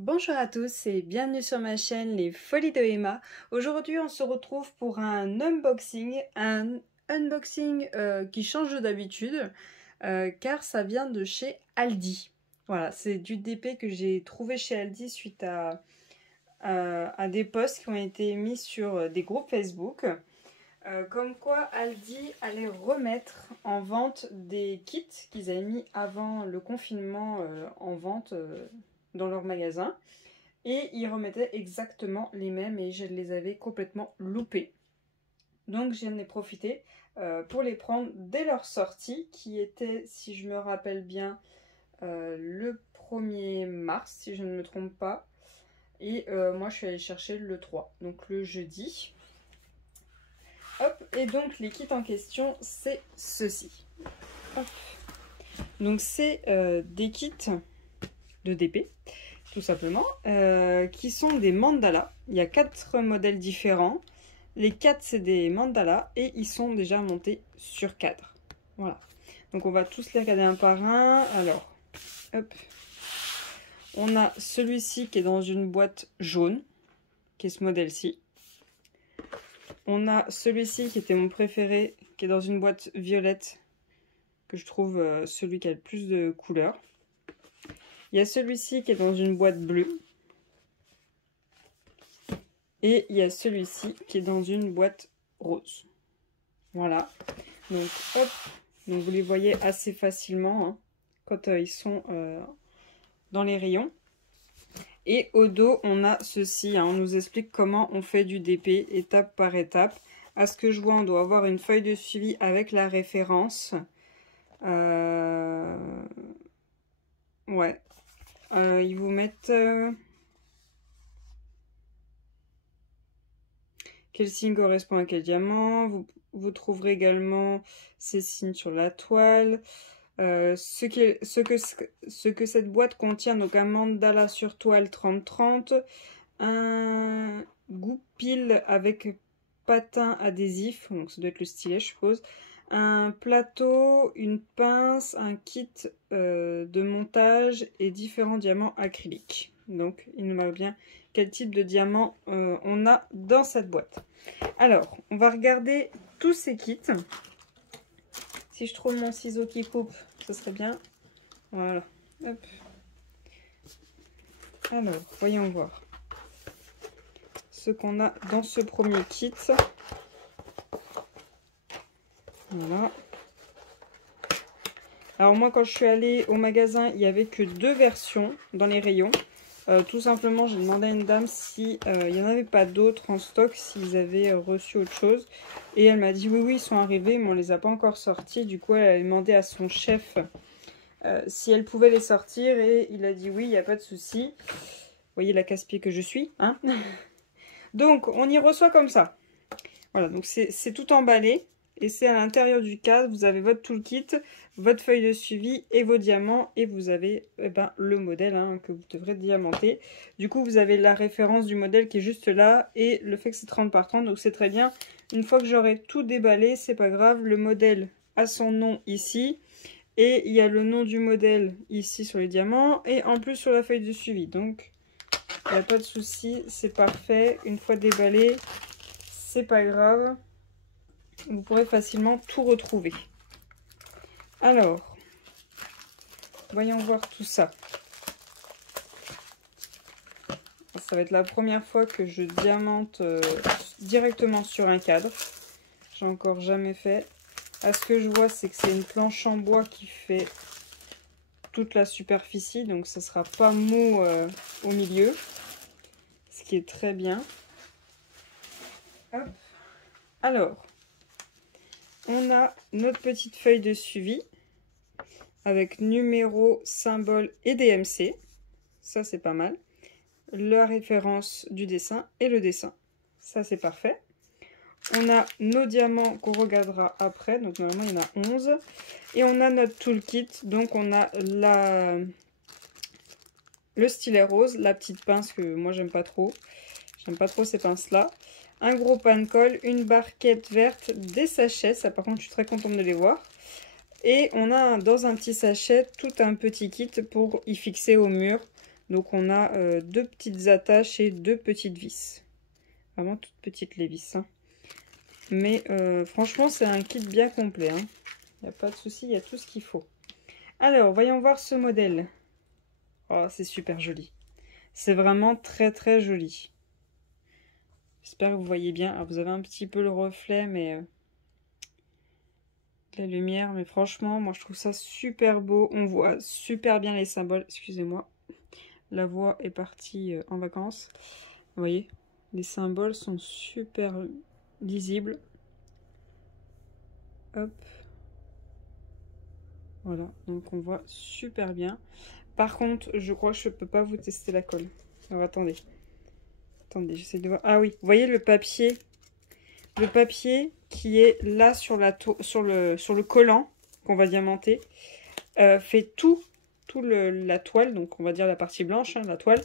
Bonjour à tous et bienvenue sur ma chaîne Les Folies de Emma. Aujourd'hui on se retrouve pour un unboxing, qui change d'habitude car ça vient de chez Aldi. Voilà, c'est du DP que j'ai trouvé chez Aldi suite à des posts qui ont été mis sur des groupes Facebook. Comme quoi Aldi allait remettre en vente des kits qu'ils avaient mis avant le confinement en vente dans leur magasin. Et ils remettaient exactement les mêmes et je les avais complètement loupés. Donc j'en ai profité pour les prendre dès leur sortie, qui était, si je me rappelle bien, le 1er mars, si je ne me trompe pas. Et moi je suis allée chercher le 3, donc le jeudi. Hop, et donc les kits en question, c'est ceci. Hop. Donc c'est des kits de DP, tout simplement, qui sont des mandalas. Il y a 4 modèles différents. Les 4, c'est des mandalas et ils sont déjà montés sur cadre. Voilà. Donc on va tous les regarder un par un. Alors, hop. On a celui-ci qui est dans une boîte jaune, qui est ce modèle-ci. On a celui-ci qui était mon préféré, qui est dans une boîte violette, que je trouve celui qui a le plus de couleurs. Il y a celui-ci qui est dans une boîte bleue. Et il y a celui-ci qui est dans une boîte rose. Voilà. Donc, hop. Donc, vous les voyez assez facilement hein, quand ils sont dans les rayons. Et au dos, on a ceci. Hein, on nous explique comment on fait du DP étape par étape. À ce que je vois, on doit avoir une feuille de suivi avec la référence. Ouais. Ils vous mettent... quel signe correspond à quel diamant. Vous trouverez également ces signes sur la toile. Ce que cette boîte contient, donc un mandala sur toile 30-30, un goupil avec patin adhésif, donc ça doit être le stylet je suppose, un plateau, une pince, un kit de montage et différents diamants acryliques. Donc il nous marque bien quel type de diamant on a dans cette boîte. Alors, on va regarder tous ces kits. Si je trouve mon ciseau qui coupe, ce serait bien. Voilà. Hop. Alors, voyons voir ce qu'on a dans ce premier kit. Voilà. Alors moi, quand je suis allée au magasin, il n'y avait que 2 versions dans les rayons. Tout simplement, j'ai demandé à une dame si il n'y en avait pas d'autres en stock, s'ils avaient reçu autre chose. Et elle m'a dit oui, ils sont arrivés, mais on ne les a pas encore sortis. Du coup, elle a demandé à son chef si elle pouvait les sortir. Et il a dit oui, il n'y a pas de souci. Vous voyez la casse-pied que je suis, hein. Donc, on y reçoit comme ça. Voilà, donc c'est tout emballé. Et c'est à l'intérieur du cadre, vous avez votre toolkit, votre feuille de suivi et vos diamants. Et vous avez le modèle hein, que vous devrez diamanter. Du coup, vous avez la référence du modèle qui est juste là. Et le fait que c'est 30 par 30, donc c'est très bien. Une fois que j'aurai tout déballé, c'est pas grave. Le modèle a son nom ici. Et il y a le nom du modèle ici sur les diamants. Et en plus sur la feuille de suivi. Donc, il n'y a pas de souci, c'est parfait. Une fois déballé, c'est pas grave. Vous pourrez facilement tout retrouver. Alors, voyons voir tout ça. Ça va être la première fois que je diamante directement sur un cadre. J'ai encore jamais fait. À ce que je vois, c'est que c'est une planche en bois qui fait toute la superficie. Donc, ça ne sera pas mou au milieu. Ce qui est très bien. Hop. Alors, on a notre petite feuille de suivi avec numéro, symbole et DMC. Ça, c'est pas mal. La référence du dessin et le dessin. Ça, c'est parfait. On a nos diamants qu'on regardera après. Donc, normalement, il y en a 11. Et on a notre toolkit. Donc, on a le stylet rose, la petite pince que moi, j'aime pas trop. J'aime pas trop ces pinces-là. Un gros pan-colle, une barquette verte, des sachets. Ça, par contre, je suis très contente de les voir. Et on a dans un petit sachet tout un petit kit pour y fixer au mur. Donc on a deux petites attaches et deux petites vis. Vraiment toutes petites les vis. Hein. Mais franchement, c'est un kit bien complet. Hein. Il n'y a pas de souci, il y a tout ce qu'il faut. Alors, voyons voir ce modèle. Oh, c'est super joli. C'est vraiment très très joli. J'espère que vous voyez bien. Alors, vous avez un petit peu le reflet, mais la lumière. Mais franchement, moi je trouve ça super beau. On voit super bien les symboles. Excusez-moi. La voix est partie en vacances. Vous voyez, les symboles sont super lisibles. Hop. Voilà, donc on voit super bien. Par contre, je crois que je peux pas vous tester la colle. Alors attendez. Attendez, j'essaie de voir. Ah oui, vous voyez le papier qui est là sur le collant qu'on va diamanter fait la toile, donc on va dire la partie blanche, hein, la toile,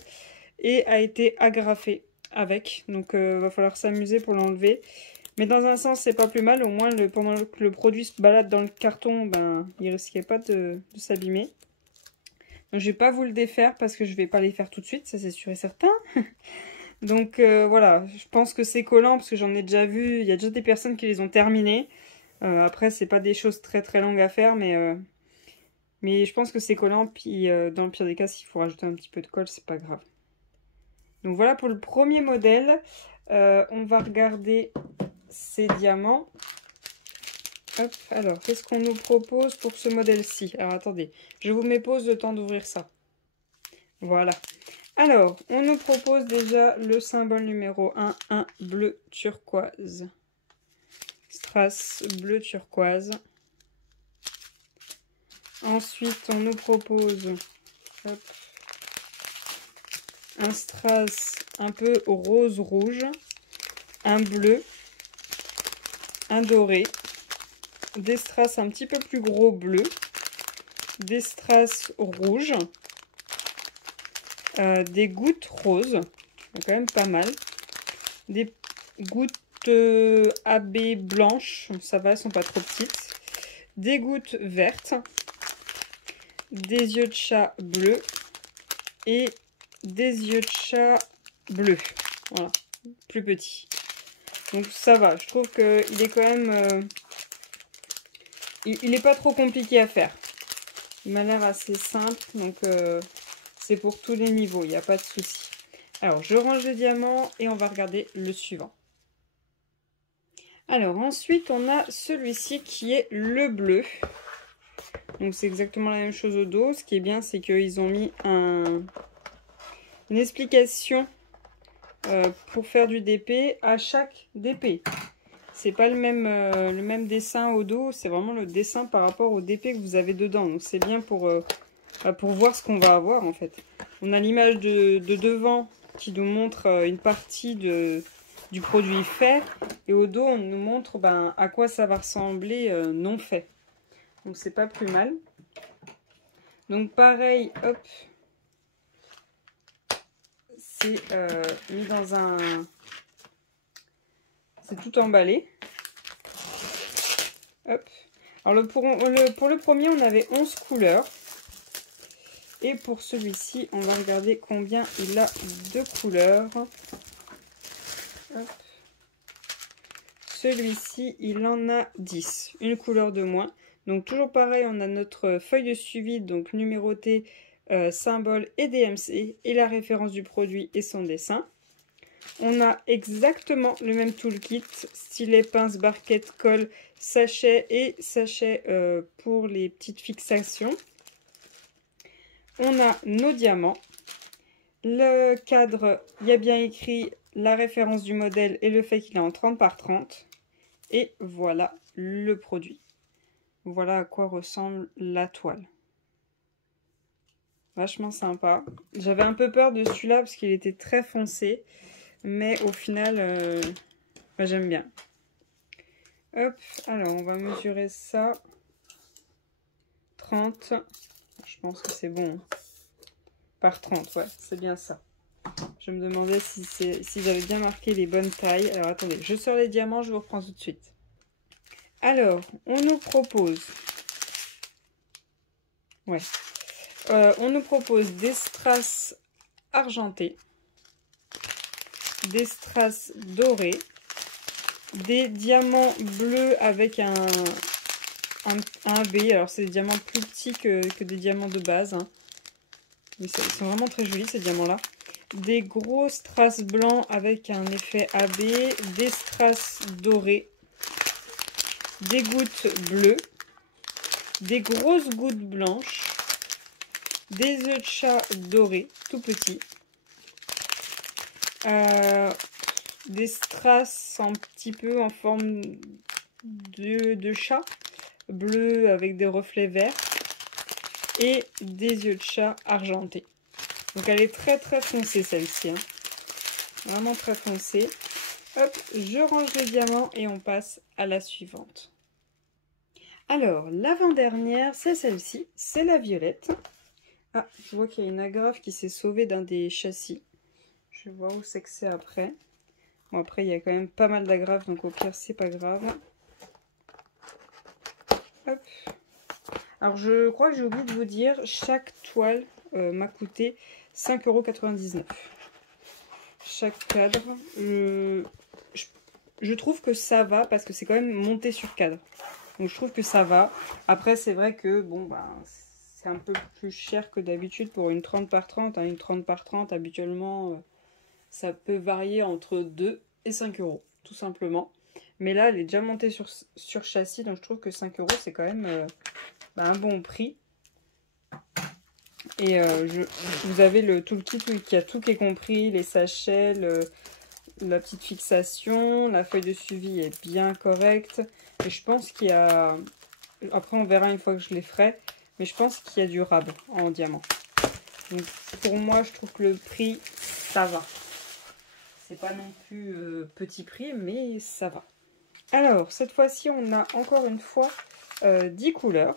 et a été agrafé avec. Donc va falloir s'amuser pour l'enlever. Mais dans un sens, c'est pas plus mal. Au moins, pendant que le produit se balade dans le carton, ben, il risquait pas de s'abîmer. Donc, je vais pas vous le défaire parce que je vais pas les faire tout de suite, ça c'est sûr et certain. Donc voilà, je pense que c'est collant parce que j'en ai déjà vu. Il y a déjà des personnes qui les ont terminés. Après, c'est pas des choses très très longues à faire, mais je pense que c'est collant. Puis dans le pire des cas, s'il faut rajouter un petit peu de colle, c'est pas grave. Donc voilà pour le premier modèle. On va regarder ces diamants. Hop, alors, qu'est-ce qu'on nous propose pour ce modèle-ci? Alors, attendez, je vous mets pause le temps d'ouvrir ça. Voilà. Alors, on nous propose déjà le symbole numéro 1, un bleu turquoise. Strass bleu turquoise. Ensuite, on nous propose hop, un strass un peu rose-rouge, un bleu, un doré, des strass un petit peu plus gros bleu, des strass rouges, des gouttes roses, quand même pas mal, des gouttes AB blanches, ça va, elles sont pas trop petites, des gouttes vertes, des yeux de chat bleus et des yeux de chat bleus, voilà, plus petits. Donc ça va, je trouve qu'il est quand même... il n'est pas trop compliqué à faire. Il m'a l'air assez simple, donc c'est pour tous les niveaux, il n'y a pas de souci. Alors, je range le diamant et on va regarder le suivant. Alors, ensuite, on a celui-ci qui est le bleu. Donc, c'est exactement la même chose au dos. Ce qui est bien, c'est qu'ils ont mis une explication pour faire du DP à chaque DP. C'est pas le même dessin au dos, c'est vraiment le dessin par rapport au DP que vous avez dedans. Donc c'est bien pour voir ce qu'on va avoir en fait. On a l'image de devant qui nous montre une partie du produit fait. Et au dos, on nous montre à quoi ça va ressembler non fait. Donc c'est pas plus mal. Donc pareil, hop. C'est mis dans un... C'est tout emballé. Hop. Alors pour le premier, on avait 11 couleurs. Et pour celui-ci, on va regarder combien il a de couleurs. Celui-ci, il en a 10. Une couleur de moins. Donc toujours pareil, on a notre feuille de suivi, donc numérotée, symbole et DMC. Et la référence du produit et son dessin. On a exactement le même toolkit, stylet, pince, barquette, colle, sachet et sachet pour les petites fixations. On a nos diamants. Le cadre, il y a bien écrit la référence du modèle et le fait qu'il est en 30 par 30. Et voilà le produit. Voilà à quoi ressemble la toile. Vachement sympa. J'avais un peu peur de celui-là parce qu'il était très foncé. Mais au final, j'aime bien. Hop, alors on va mesurer ça. 30. Je pense que c'est bon. Par 30, ouais, c'est bien ça. Je me demandais si j'avais bien marqué les bonnes tailles. Alors attendez, je sors les diamants, je vous reprends tout de suite. Alors, on nous propose... Ouais. On nous propose des strass argentés, des strass dorés, des diamants bleus avec un AB. Alors c'est des diamants plus petits que des diamants de base, hein. Mais ils sont vraiment très jolis ces diamants-là. Des gros strass blancs avec un effet AB, des strass dorés, des gouttes bleues, des grosses gouttes blanches, des œufs de chat dorés, tout petits, des strass un petit peu en forme de chat, bleu avec des reflets verts, et des yeux de chat argentés. Donc elle est très très foncée celle-ci, hein. Vraiment très foncée. Hop, je range les diamants et on passe à la suivante. Alors, l'avant-dernière, c'est celle-ci, c'est la violette. Ah, je vois qu'il y a une agrafe qui s'est sauvée d'un des châssis. Je vais voir où c'est que c'est après. Bon, après, il y a quand même pas mal d'agrafes, donc au pire, c'est pas grave. Hop. Alors, je crois que j'ai oublié de vous dire, chaque toile m'a coûté 5,99 €. Chaque cadre. Je trouve que ça va, parce que c'est quand même monté sur cadre. Donc, je trouve que ça va. Après, c'est vrai que, bon, bah, c'est un peu plus cher que d'habitude pour une 30 par 30. Hein. Une 30 par 30, habituellement, ça peut varier entre 2 et 5 €, tout simplement. Mais là, elle est déjà montée sur châssis, donc je trouve que 5 €, c'est quand même un bon prix. Et vous avez tout le kit qui a tout qui est compris, les sachets, la petite fixation, la feuille de suivi est bien correcte. Et je pense qu'il y a... Après, on verra une fois que je les ferai. Mais je pense qu'il y a du rab en diamant. Donc, pour moi, je trouve que le prix, ça va. C'est pas non plus petit prix, mais ça va. Alors, cette fois-ci, on a encore une fois 10 couleurs.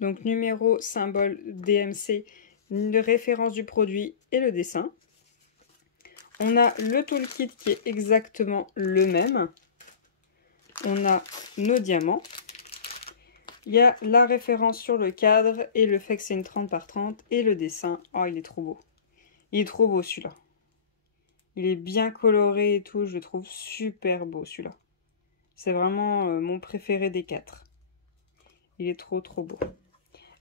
Donc, numéro, symbole, DMC, une référence du produit et le dessin. On a le toolkit qui est exactement le même. On a nos diamants. Il y a la référence sur le cadre et le fait que c'est une 30 par 30 et le dessin. Oh, il est trop beau. Il est trop beau celui-là. Il est bien coloré et tout. Je le trouve super beau celui-là. C'est vraiment mon préféré des 4. Il est trop trop beau.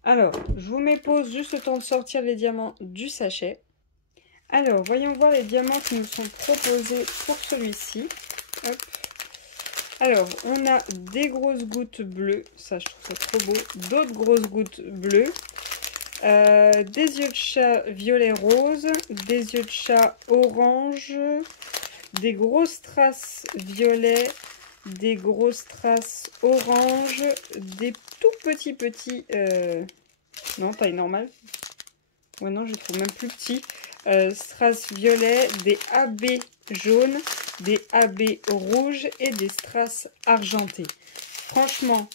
Alors, je vous mets pause juste le temps de sortir les diamants du sachet. Alors, voyons voir les diamants qui nous sont proposés pour celui-ci. Hop. Alors, on a des grosses gouttes bleues, ça je trouve ça trop beau, d'autres grosses gouttes bleues, des yeux de chat violet rose, des yeux de chat orange, des grosses traces violet, des grosses traces orange, des tout petits, non taille normale, ouais non je les trouve même plus petits, strass violet, des AB jaunes, des AB rouges et des strass argentés. Franchement,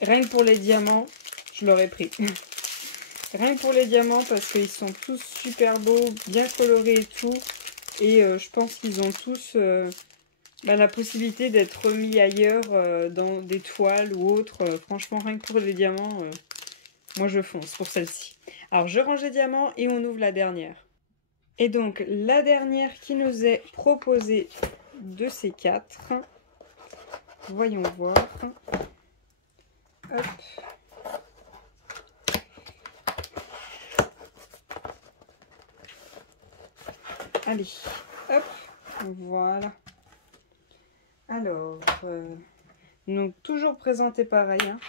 rien que pour les diamants, je l'aurais pris. Rien que pour les diamants parce qu'ils sont tous super beaux, bien colorés et tout. Et je pense qu'ils ont tous la possibilité d'être mis ailleurs dans des toiles ou autres. Franchement, rien que pour les diamants, moi je fonce pour celle-ci. Alors je range les diamants et on ouvre la dernière. Et donc la dernière qui nous est proposée de ces 4. Voyons voir. Hop. Allez, hop, voilà. Alors, donc toujours présenté pareil, hein.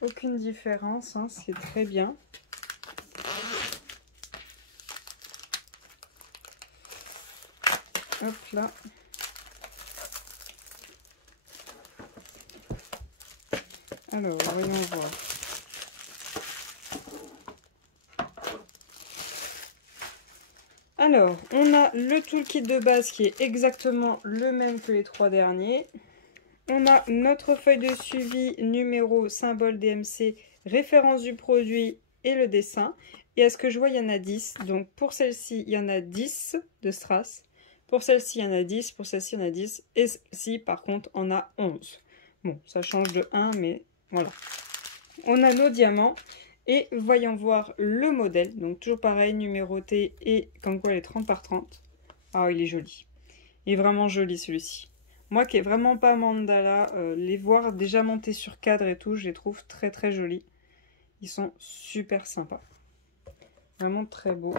Aucune différence, hein, c'est très bien. Hop là. Alors, voyons voir. Alors, on a le toolkit de base qui est exactement le même que les 3 derniers. On a notre feuille de suivi, numéro, symbole DMC, référence du produit et le dessin. Et à ce que je vois, il y en a 10. Donc pour celle-ci, il y en a 10 de strass. Pour celle-ci, il y en a 10. Pour celle-ci, il y en a 10. Et celle-ci, par contre, on a 11. Bon, ça change de 1, mais voilà. On a nos diamants. Et voyons voir le modèle. Donc toujours pareil, numéroté et comme quoi il est 30 par 30. Ah, il est joli. Il est vraiment joli celui-ci. Moi qui est vraiment pas mandala, les voir déjà montés sur cadre et tout, je les trouve très très jolis. Ils sont super sympas. Vraiment très beaux.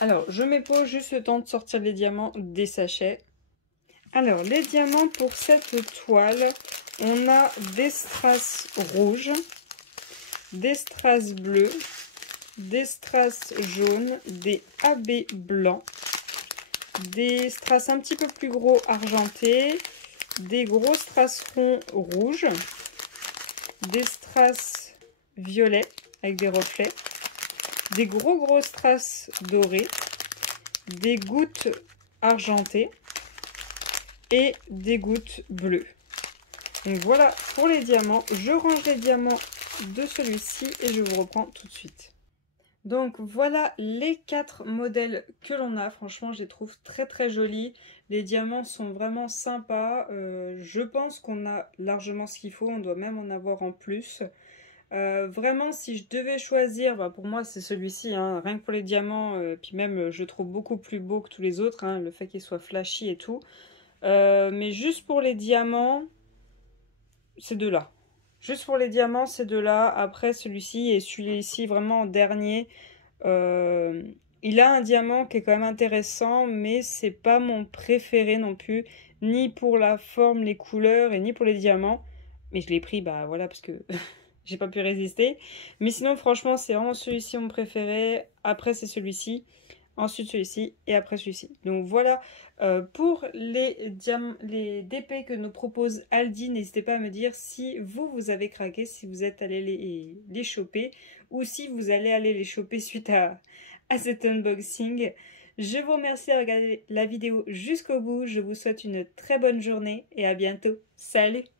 Alors, je m'épose juste le temps de sortir les diamants des sachets. Alors, les diamants pour cette toile, on a des strass rouges, des strass bleus, des strass jaunes, des AB blancs, des strass un petit peu plus gros argentés, des gros strass ronds rouges, des strass violets avec des reflets, des gros strass dorés, des gouttes argentées et des gouttes bleues. Donc voilà pour les diamants. Je range les diamants de celui-ci et je vous reprends tout de suite. Donc voilà les 4 modèles que l'on a. Franchement, je les trouve très très jolis. Les diamants sont vraiment sympas. Je pense qu'on a largement ce qu'il faut. On doit même en avoir en plus. Vraiment, si je devais choisir, bah pour moi c'est celui-ci, hein, rien que pour les diamants, puis même je trouve beaucoup plus beau que tous les autres, hein, le fait qu'il soit flashy et tout. Mais juste pour les diamants, c'est de là. Juste pour les diamants, c'est de là. Après, celui-ci et celui-ci, vraiment en dernier, il a un diamant qui est quand même intéressant, mais c'est pas mon préféré non plus, ni pour la forme, les couleurs, et ni pour les diamants. Mais je l'ai pris, bah voilà, parce que j'ai pas pu résister. Mais sinon, franchement, c'est vraiment celui-ci mon préféré. Après, c'est celui-ci. Ensuite celui-ci et après celui-ci. Donc voilà pour les DP que nous propose Aldi. N'hésitez pas à me dire si vous avez craqué, si vous êtes allé les choper ou si vous allez aller les choper suite à cet unboxing. Je vous remercie de regarder la vidéo jusqu'au bout. Je vous souhaite une très bonne journée et à bientôt. Salut!